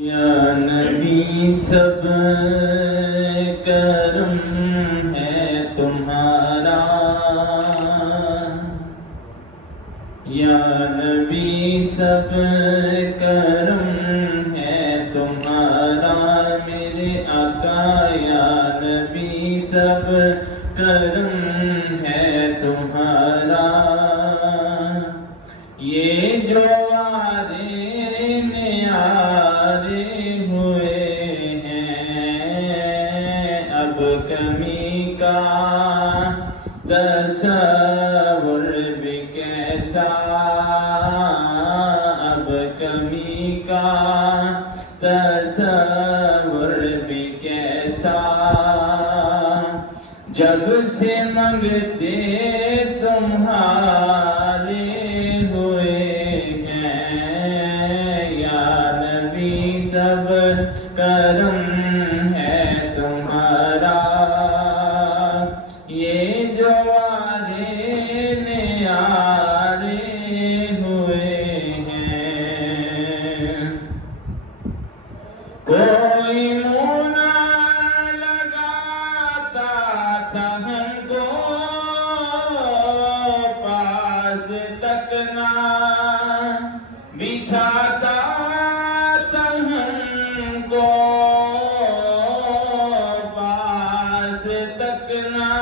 یا نبی سب کرم ہے تمہارا، یا نبی سب کرم ہے تمہارا، میرے آقا یا نبی سب کرم ہے تمہارا، یہ جو کمی کا تصور بھی کیسا، اب کمی کا تصور بھی کیسا، جب سے منگتے تمہارے ہوئے ہیں، یا نبی سب کرم ہے تمہارا، یہ جو آرے نیارے ہوئے ہیں، کوئی منہ نہ لگاتا تھا ہم کو، پاس تک نہ بٹھاتا تھا ہم کو، تک نہ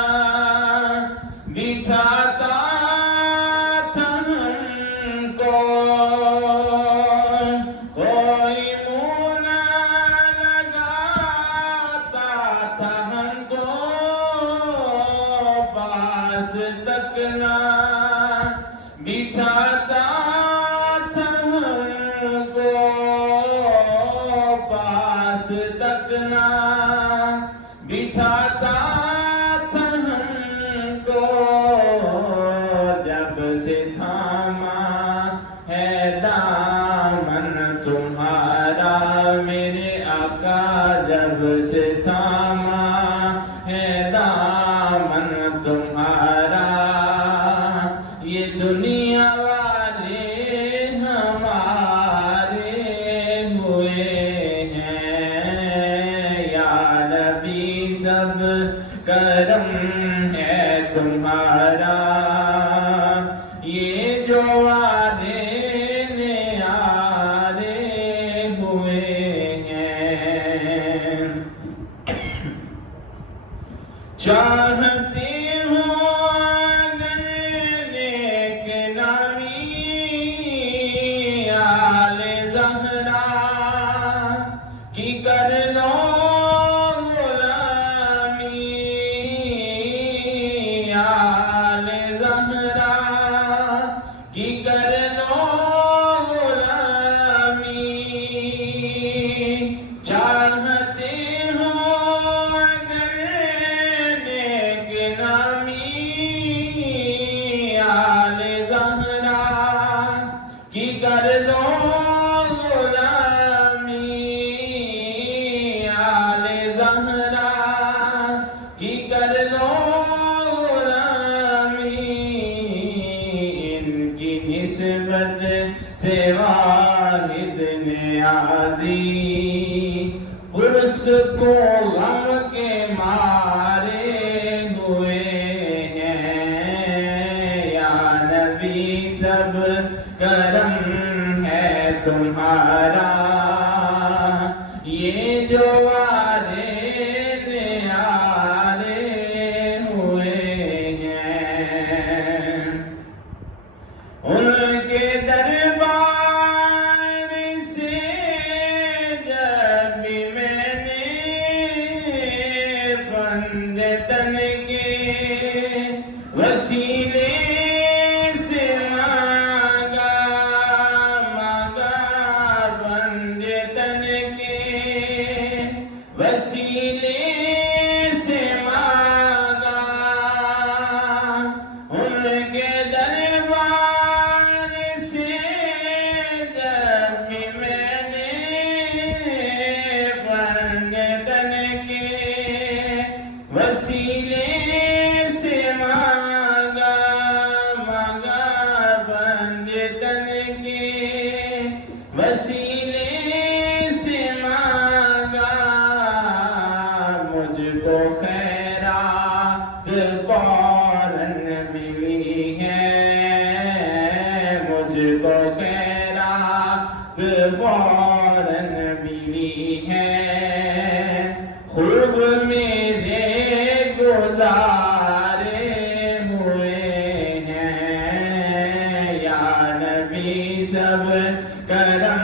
بٹھاتا تھا ہم کو، کوئی منہ نہ لگاتا تھا ہم کو، پاس تک نہ بٹھاتا تھا ہم کو، پاس تک نہ بٹھاتا تھا ہم کو، جب سے تھاما ہے دامن تمہارا، میرے آقا جب سے تھاما ہے دامن تمہارا، یہ دنیا والے ہمارے ہوئے ہیں، یا نبی سب کرم ہے تمہارا، یہ جو آرے نیارے ہوئے ہیں، چاہتے ہو اگر نیک نامی آل زہرا کی کر لو کی کر لو غلامی، چاہتے ہو اگر نیک نامی آل زہرا کی کر لو غلامی، آل زہرا کی کر لو نسبت سے واحد نیازی، پرس کو غم کے مارے ہوئے ہیں، یا نبی سب کرم ہے تمہارا، یہ جو آرے نیارے ہوئے ہیں، ان کے دربار سے جب بھی میں نے بند تن کے وسیلے سے مانگا بند تن کے فوراً ملی ہے، خوب میرے گزارے ہوئے ہیں، یا نبی سب کرم